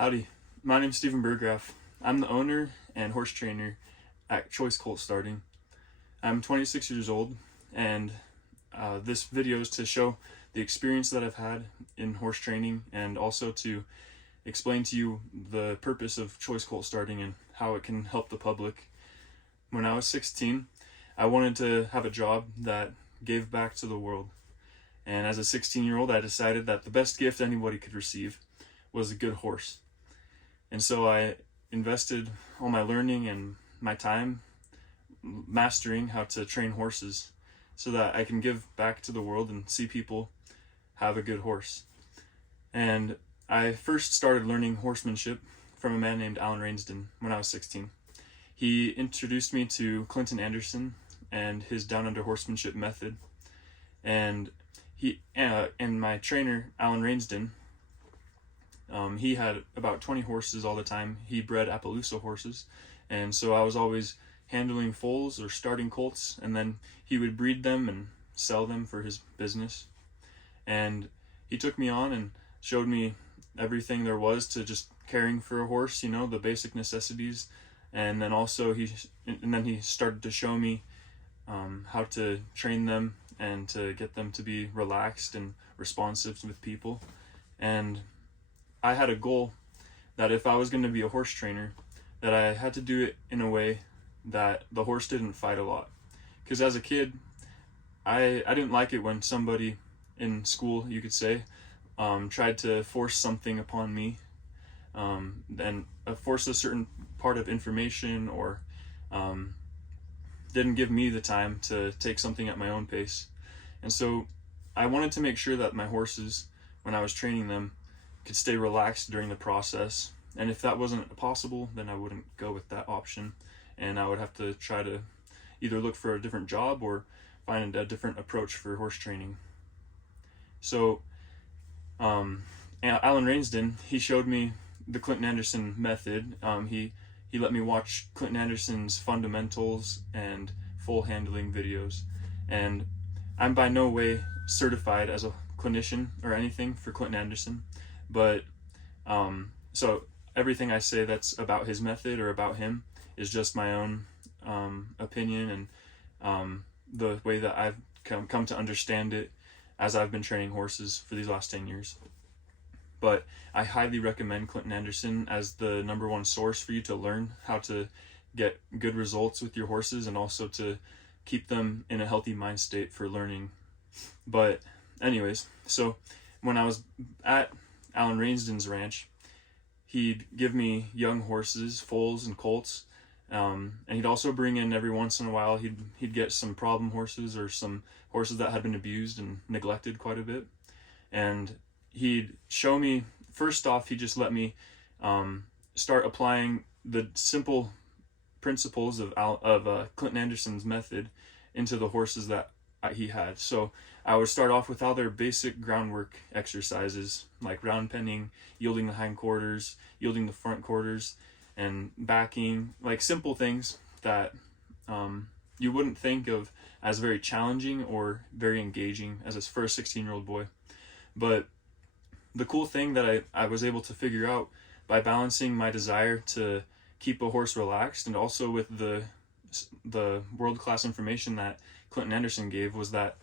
Howdy, my name's Stephen Burgraff. I'm the owner and horse trainer at Choice Colt Starting. I'm 26 years old, and this video is to show the experience that I've had in horse training and also to explain to you the purpose of Choice Colt Starting and how it can help the public. When I was 16, I wanted to have a job that gave back to the world. And as a 16-year-old, I decided that the best gift anybody could receive was a good horse. And so I invested all my learning and my time mastering how to train horses so that I can give back to the world and see people have a good horse. And I first started learning horsemanship from a man named Alan Rainsden when I was 16. He introduced me to Clinton Anderson and his down under horsemanship method. And my trainer, Alan Rainsden, he had about 20 horses all the time. He bred Appaloosa horses, and so I was always handling foals or starting colts, and then he would breed them and sell them for his business. And he took me on and showed me everything there was to just caring for a horse, the basic necessities. And then also he started to show me how to train them and to get them to be relaxed and responsive with people. And I had a goal that if I was going to be a horse trainer, that I had to do it in a way that the horse didn't fight a lot. Because as a kid, I didn't like it when somebody in school, you could say, tried to force something upon me, and force a certain part of information, or didn't give me the time to take something at my own pace. And so I wanted to make sure that my horses, when I was training them, could stay relaxed during the process. And if that wasn't possible, then I wouldn't go with that option, and I would have to try to either look for a different job or find a different approach for horse training. So Alan Rainsden, he showed me the Clinton Anderson method. He let me watch Clinton Anderson's fundamentals and full handling videos, and I'm by no way certified as a clinician or anything for Clinton Anderson, but so everything I say that's about his method or about him is just my own opinion and the way that I've come to understand it as I've been training horses for these last 10 years. But I highly recommend Clinton Anderson as the #1 source for you to learn how to get good results with your horses and also to keep them in a healthy mind state for learning. But anyways, so when I was at Alan Rainsden's ranch, he'd give me young horses, foals and colts, and he'd also bring in every once in a while, he'd get some problem horses or some horses that had been abused and neglected quite a bit. And he'd show me, first off, he just let me start applying the simple principles of Clinton Anderson's method into the horses that he had. So I would start off with all their basic groundwork exercises, like round penning, yielding the hindquarters, yielding the front quarters, and backing, like simple things that you wouldn't think of as very challenging or very engaging as for a 16-year-old boy. But the cool thing that I was able to figure out by balancing my desire to keep a horse relaxed and also with the world-class information that Clinton Anderson gave was that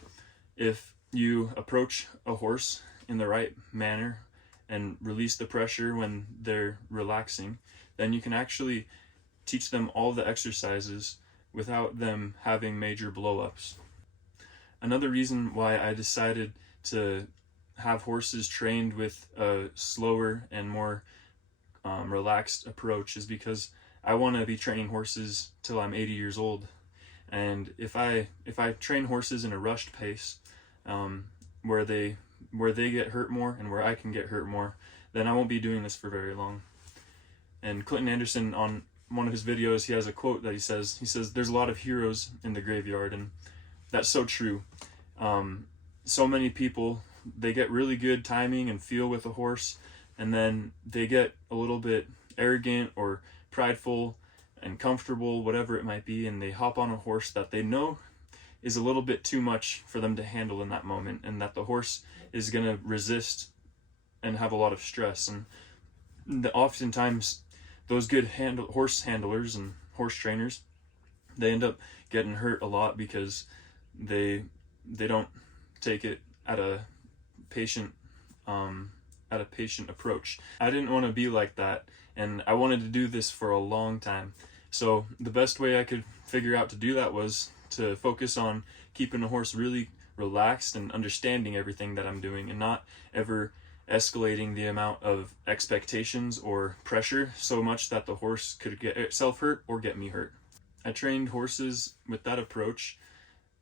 if you approach a horse in the right manner and release the pressure when they're relaxing, then you can actually teach them all the exercises without them having major blow-ups. Another reason why I decided to have horses trained with a slower and more relaxed approach is because I want to be training horses till I'm 80 years old. And if I train horses in a rushed pace, where they get hurt more and where I can get hurt more, then I won't be doing this for very long. And Clinton Anderson, on one of his videos, he has a quote that he says, "There's a lot of heroes in the graveyard," and that's so true. So many people, they get really good timing and feel with a horse, and then they get a little bit arrogant or prideful and comfortable, whatever it might be, and they hop on a horse that they know is a little bit too much for them to handle in that moment, and that the horse is going to resist and have a lot of stress. And oftentimes those good horse handlers and horse trainers, they end up getting hurt a lot because they don't take it at a patient approach. I didn't want to be like that, and I wanted to do this for a long time. So the best way I could figure out to do that was to focus on keeping a horse really relaxed and understanding everything that I'm doing, and not ever escalating the amount of expectations or pressure so much that the horse could get itself hurt or get me hurt. I trained horses with that approach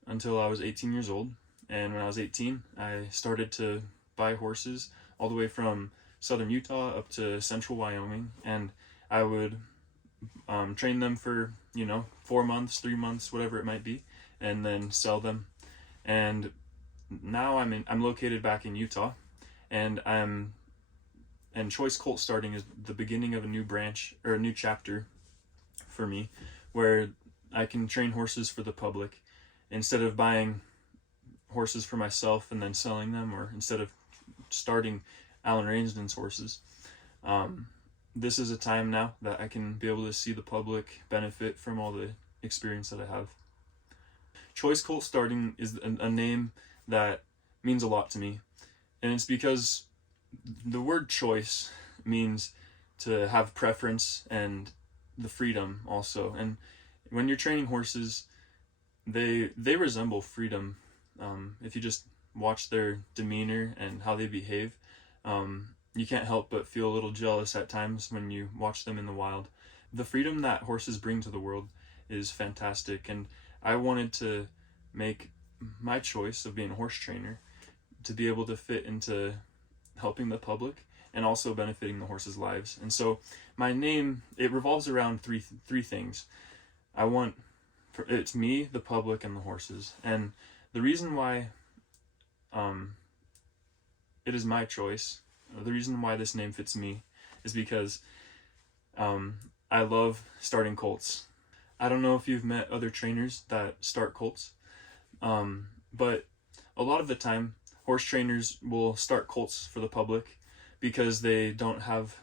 until I was 18 years old, and when I was 18, I started to buy horses all the way from southern Utah up to central Wyoming, and I would train them for 4 months, 3 months, whatever it might be, and then sell them. And now I'm located back in Utah, and choice colt starting is the beginning of a new branch, or a new chapter for me, where I can train horses for the public instead of buying horses for myself and then selling them, or instead of starting Alan Rainsden's horses. This is a time now that I can be able to see the public benefit from all the experience that I have. Choice colt starting is a name that means a lot to me, and it's because the word choice means to have preference and the freedom also. And when you're training horses, they resemble freedom. If you just watch their demeanor and how they behave, you can't help but feel a little jealous at times when you watch them in the wild. The freedom that horses bring to the world is fantastic, and I wanted to make my choice of being a horse trainer to be able to fit into helping the public and also benefiting the horses' lives. And so my name, it revolves around three things. It's me, the public, and the horses. And the reason why it is my choice, the reason why this name fits me, is because I love starting colts. I don't know if you've met other trainers that start colts, but a lot of the time horse trainers will start colts for the public because they don't have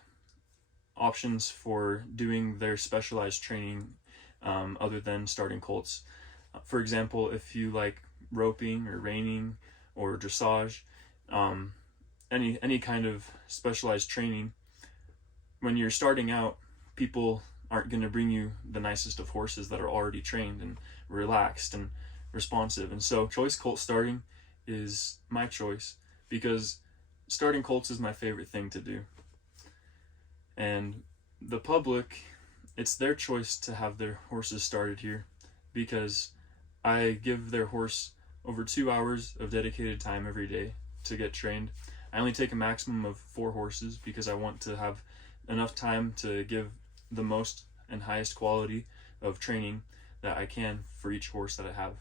options for doing their specialized training other than starting colts. For example, if you like roping or reining or dressage, any kind of specialized training, when you're starting out, people aren't going to bring you the nicest of horses that are already trained and relaxed and responsive. And so choice colt starting is my choice because starting colts is my favorite thing to do. And the public, it's their choice to have their horses started here because I give their horse over 2 hours of dedicated time every day to get trained. I only take a maximum of 4 horses because I want to have enough time to give the most and highest quality of training that I can for each horse that I have.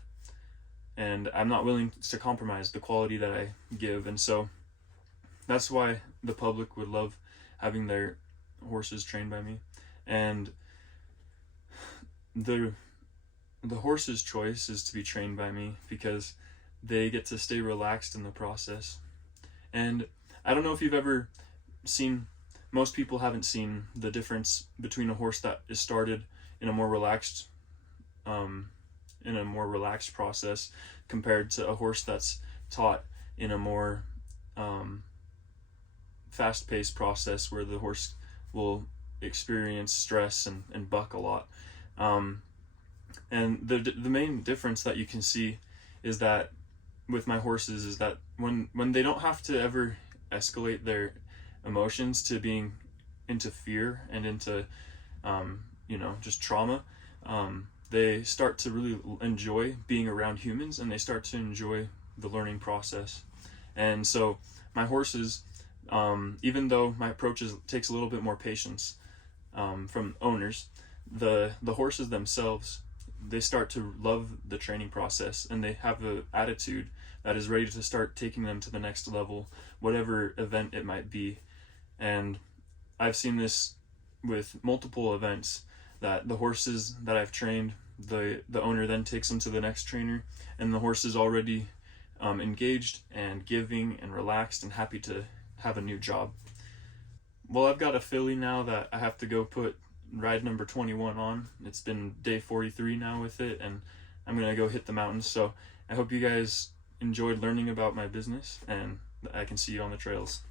And I'm not willing to compromise the quality that I give. And so that's why the public would love having their horses trained by me. And the horse's choice is to be trained by me because they get to stay relaxed in the process. And I don't know if you've ever seen, most people haven't seen the difference between a horse that is started in a more relaxed process compared to a horse that's taught in a more fast-paced process where the horse will experience stress and buck a lot. And the main difference that you can see is that with my horses is that when they don't have to ever escalate their emotions to being into fear and into just trauma, they start to really enjoy being around humans, and they start to enjoy the learning process. And so my horses, even though my approach takes a little bit more patience from owners, the horses themselves, they start to love the training process, and they have an attitude that is ready to start taking them to the next level, whatever event it might be. And I've seen this with multiple events, that the horses that I've trained, the owner then takes them to the next trainer, and the horse is already engaged and giving and relaxed and happy to have a new job. Well, I've got a filly now that I have to go put ride number 21 on. It's been day 43 now with it, and I'm gonna go hit the mountains. So I hope you guys enjoyed learning about my business, and I can see you on the trails.